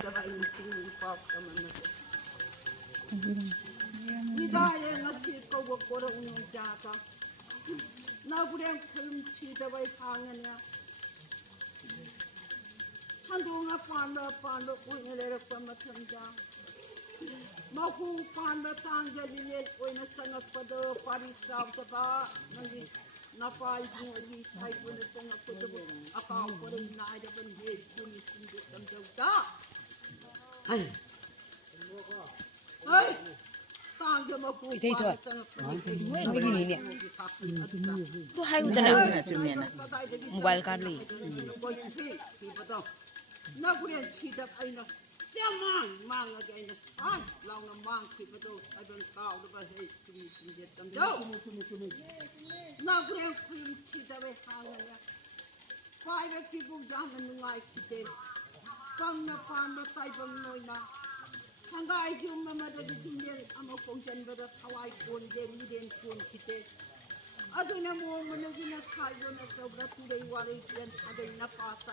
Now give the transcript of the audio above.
dapat ini pop teman itu. Hidayah nasi kau berkorang untuk jaga. Nak boleh film cerita baik hangannya. Handunga panda punya lerek macam jang. Mahu panda tangga lihat punya sangat pada parisau sebab nanti napai punya saya punya sangat pada akau pada naik dapat dia punya sendiri macam jang. Hai, hai, tangga mahu panda sangat pada begini ni. Tu hai udah nak macam ni na. Mobile card ni. Nak boleh cerita aina. Jangan mang lagi aina. Ay, lau na mang kita tu. Aduh kau lepas istri sendiri tanda. Nak boleh film cerita berhangannya. Pai kita jangan mengai kita. Kang na panda tay bang noi na. Sanggai jum mama dari sini amo kongjan pada Hawaii pun den pun kita. Aduh na mo menunggu na sayo na sobra tulay waray yan ada na pata.